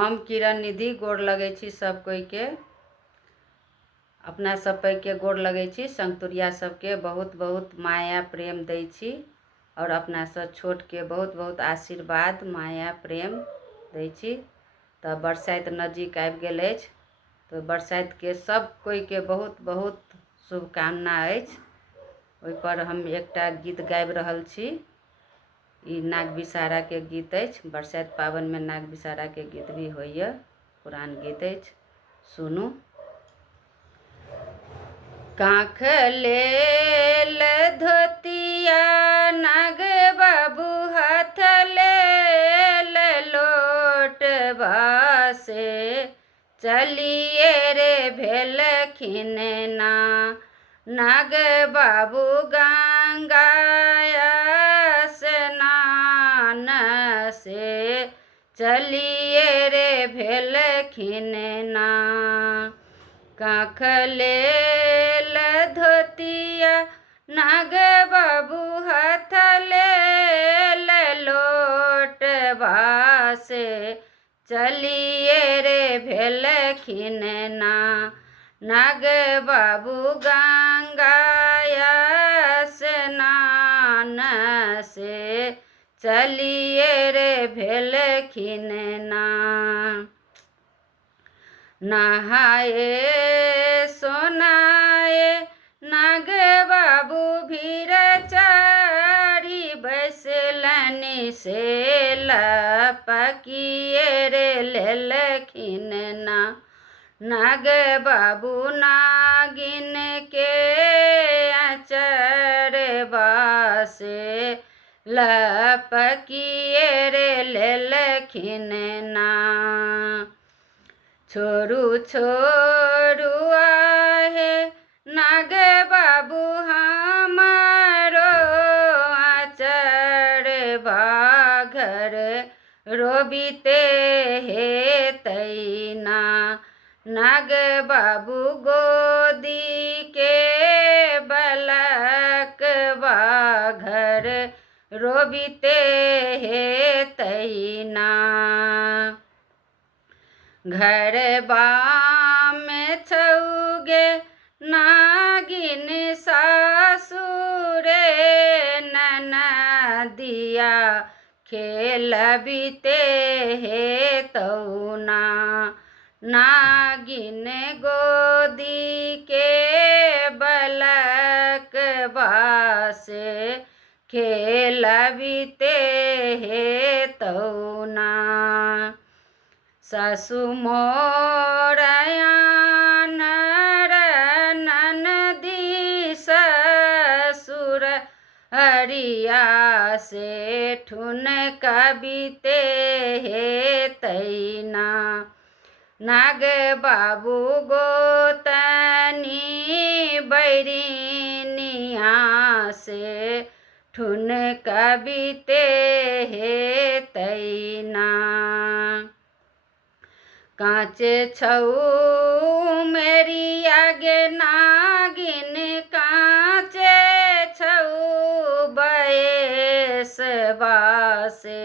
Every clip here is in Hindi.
हम किरण निधि गोड़ लगै छी सब कोई के। अपना सब के गोड़ लगै छी। संगतुरिया सबके बहुत बहुत माया प्रेम दै छी और अपना सब छोट के बहुत बहुत आशीर्वाद माया प्रेम दै छी। तो बरसाइत नजदीक आबि गेल अछि, तो बरसाइत के सब कोई के बहुत बहुत शुभकामना अछि। ओहि पर हम एकटा गीत गाबि रहल छी। ई नाग विषहारा के गीत अछि। बरसाइत पावन में नाग विषहारा के गीत भी होइए, पुरान गीत अछि, सुनू। कांख लेल धोतिया नाग बाबू हाथ लेल लोट बासे, चलिए रे भेलखिन ना नाग बाबू गंगाया स्नान से, चलिए रे भेलखिन ना। कांख लेल धोतिया नाग बाबू हाथ लेल लोट बासे, चलिए रे भेलखिन ना नाग बाबू गंगाया स्नान से, चलिए रे भेलखिन ना। नहाए सोनाए नाग बाबू भीर चारी, बैसलनि से लपकिए रे लेलखिन ना नाग बाबू नागिन के अचरबा से, लपकिए रे लेलखिन ना। छोरू छोरू आहे नाग बाबू हमारो अचरबा घर, रोबिते हे तैना नाग बाबू गोदी के बलक घर, रोबिते हे तैना। घर में छौगे नागिन सासुरे, ननदिया खेलबिते हे तौना नागिन गोदी के बलक बासे, खेलबिते हे तौना। सासु मोर आनर ननदी ससुर हरिया से, ठुनका बीते हे तैना नाग बाबू गोतनी बैरिनिया से, ठुनका बीते हे तैना। कांचे छऊ मेरी आगे नागिन, कांचे छऊ बयस बासे,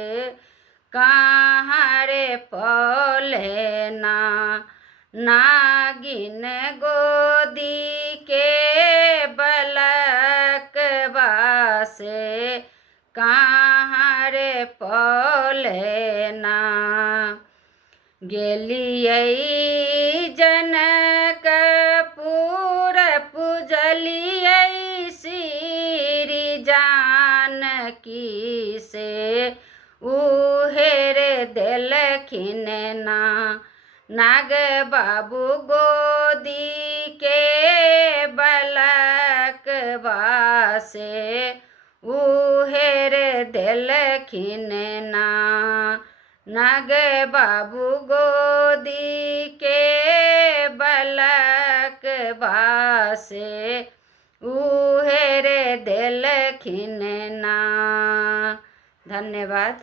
कहाँ रे पले ना नागिन गोदी के बलक बासे, कहाँ रे पले ना। गेलियै जनकपुर पूजलियै श्री जानकी से, उहेर देलखिन ना नाग बाबू गोदी के बलक बासे, उहेर देलखिन ना नाग बाबू गोदी के बलक बासे, उहेर देलखिन ना। धन्यवाद।